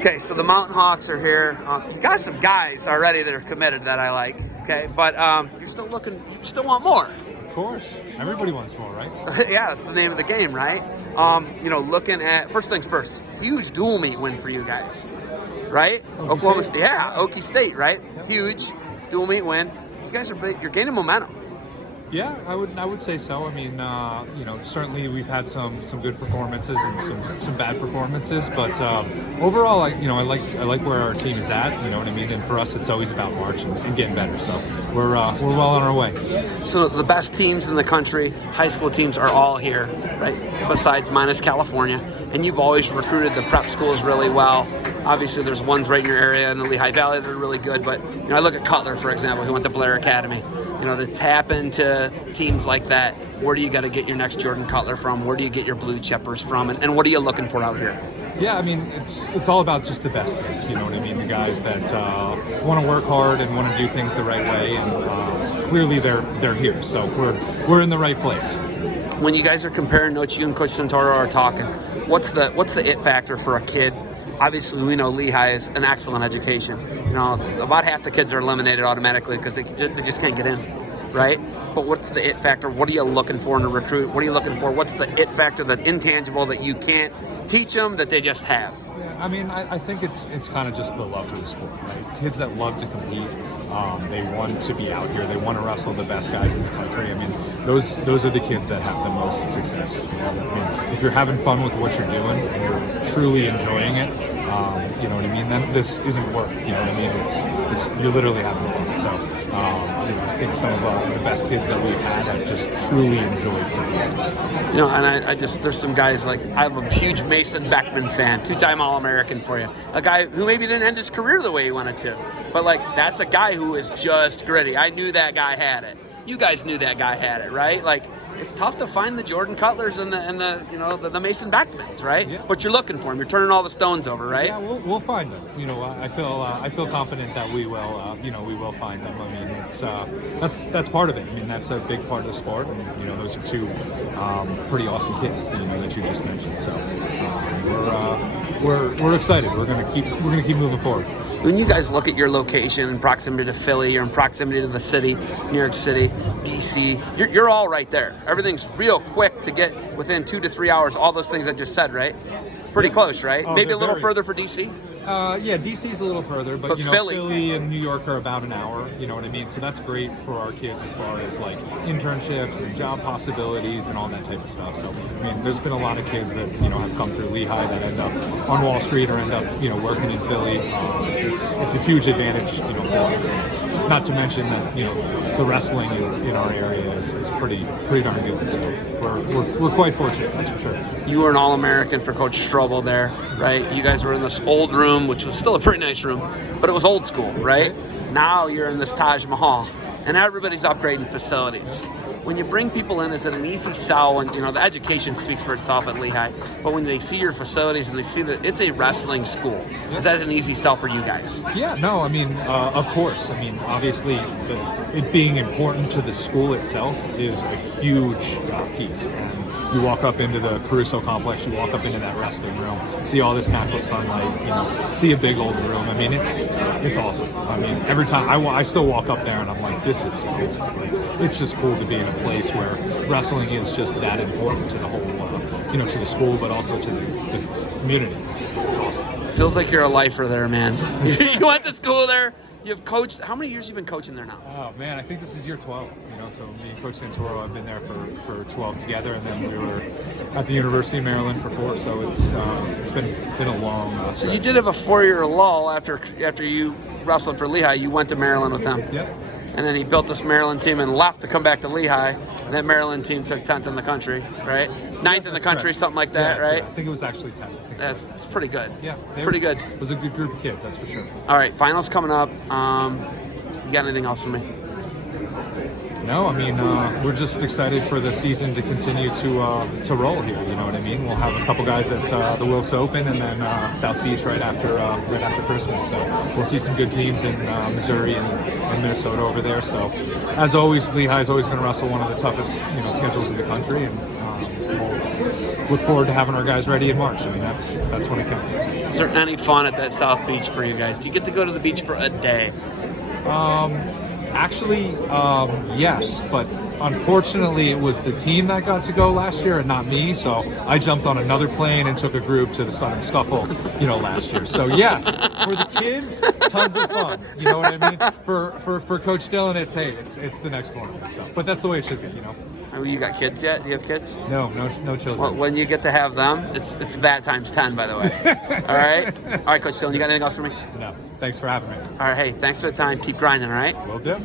Okay, so the Mountain Hawks are here. You got some guys already that are committed that I like. Okay, but you're still looking. You still want more. Of course, everybody wants more, right? Yeah, that's the name of the game, right? Looking at first things first. Huge dual meet win for you guys, right? Oklahoma State. Yeah, Okie State, right? Yeah. Huge dual meet win. You guys you're gaining momentum. Yeah, I would say so. I mean, certainly we've had some good performances and some bad performances, but overall, I like where our team is at. You know what I mean? And for us, it's always about March and getting better. So we're well on our way. So the best teams in the country, high school teams, are all here, right? Besides minus California, and you've always recruited the prep schools really well. Obviously, there's ones right in your area in the Lehigh Valley that are really good, but I look at Cutler, for example, who went to Blair Academy. To tap into teams like that, where do you got to get your next Jordan Cutler from? Where do you get your blue chippers from? And what are you looking for out here? Yeah, I mean, it's all about just the best kids, you know what I mean? The guys that want to work hard and want to do things the right way, and clearly they're here, so we're in the right place. When you guys are comparing notes, you and Coach Santoro are talking, what's the it factor for a kid? Obviously, we know Lehigh is an excellent education. About half the kids are eliminated automatically because they just can't get in, right? But what's the it factor? What are you looking for in a recruit? What are you looking for? What's the it factor, that intangible that you can't teach them that they just have? Yeah, I mean, I think it's kind of just the love for the sport, right? Kids that love to compete, they want to be out here. They want to wrestle the best guys in the country. I mean, those are the kids that have the most success. I mean, if you're having fun with what you're doing and you're truly enjoying it, you know what I mean? Then this isn't work. You know what I mean? It's you're literally having fun. So I think some of the best kids that we've had have just truly enjoyed competing. And I just there's some guys like I'm a huge Mason Backman fan, 2-time All-American for you. A guy who maybe didn't end his career the way he wanted to, but that's a guy who is just gritty. I knew that guy had it. You guys knew that guy had it, right? It's tough to find the Jordan Cutlers and the Mason Backmans, right? Yeah. But you're looking for them. You're turning all the stones over, right? Yeah, we'll find them. I feel confident that we will. We will find them. I mean, it's that's part of it. I mean, that's a big part of the sport, and those are two pretty awesome kids that you just mentioned. So we're excited. We're gonna keep moving forward. When you guys look at your location in proximity to Philly or in proximity to the city, New York City, DC, you're all right there. Everything's real quick to get within 2 to 3 hours. All those things I just said, right? Pretty close, right? Maybe a little further for DC. Yeah, DC's a little further, but Philly and New York are about an hour. You know what I mean? So that's great for our kids as far as internships and job possibilities and all that type of stuff. So I mean, there's been a lot of kids that have come through Lehigh that end up on Wall Street or end up working in Philly. It's a huge advantage for us. And not to mention that the wrestling in our area is pretty darn good. So we're quite fortunate, that's for sure. You were an All-American for Coach Strobel there, right? You guys were in this old room, which was still a pretty nice room, but it was old school, right? Now you're in this Taj Mahal, and everybody's upgrading facilities. When you bring people in, is it an easy sell? And the education speaks for itself at Lehigh, but when they see your facilities and they see that it's a wrestling school, is that an easy sell for you guys? Yeah, no, I mean, of course. I mean, obviously, it being important to the school itself is a huge piece. And you walk up into the Caruso complex, you walk up into that wrestling room, see all this natural sunlight, see a big old room. I mean, it's awesome. I mean, every time I still walk up there and I'm like, this is cool. It's just cool to be in a place where wrestling is just that important to the whole, to the school, but also to the community. It's awesome. It feels like you're a lifer there, man. You went to school there. You've coached. How many years have you been coaching there now? Oh man, I think this is year 12. So me and Coach Santoro have been there for 12 together, and then we were at the University of Maryland for 4. So it's been a long. So you did have a 4-year lull after you wrestled for Lehigh. You went to Maryland with him. Yep. And then he built this Maryland team and left to come back to Lehigh. And that Maryland team took 10th in the country, right? 9th in the country, correct. Something like that, right? I think it was actually 10th. It's pretty good. Yeah, pretty good. It was a good group of kids, that's for sure. All right, finals coming up. You got anything else for me? No, I mean, we're just excited for the season to continue to roll here. You know what I mean? We'll have a couple guys at the Wilkes Open and then South Beach right after Christmas. So we'll see some good teams in Missouri and Minnesota over there. So as always, Lehigh is always going to wrestle one of the toughest schedules in the country, and we'll look forward to having our guys ready in March. I mean, that's when it counts. Is there any fun at that South Beach for you guys? Do you get to go to the beach for a day? Actually, yes, but unfortunately, it was the team that got to go last year and not me. So I jumped on another plane and took a group to the Southern Scuffle, last year. So yes, for the kids, tons of fun. You know what I mean? For Coach Dillon, it's the next one. So, but that's the way it should be. Oh, you got kids yet? Do you have kids? No children. Well, when you get to have them, it's that times 10, by the way. All right, Coach Dillon, you got anything else for me? No. Thanks for having me. All right, hey, thanks for the time. Keep grinding, all right? Will do.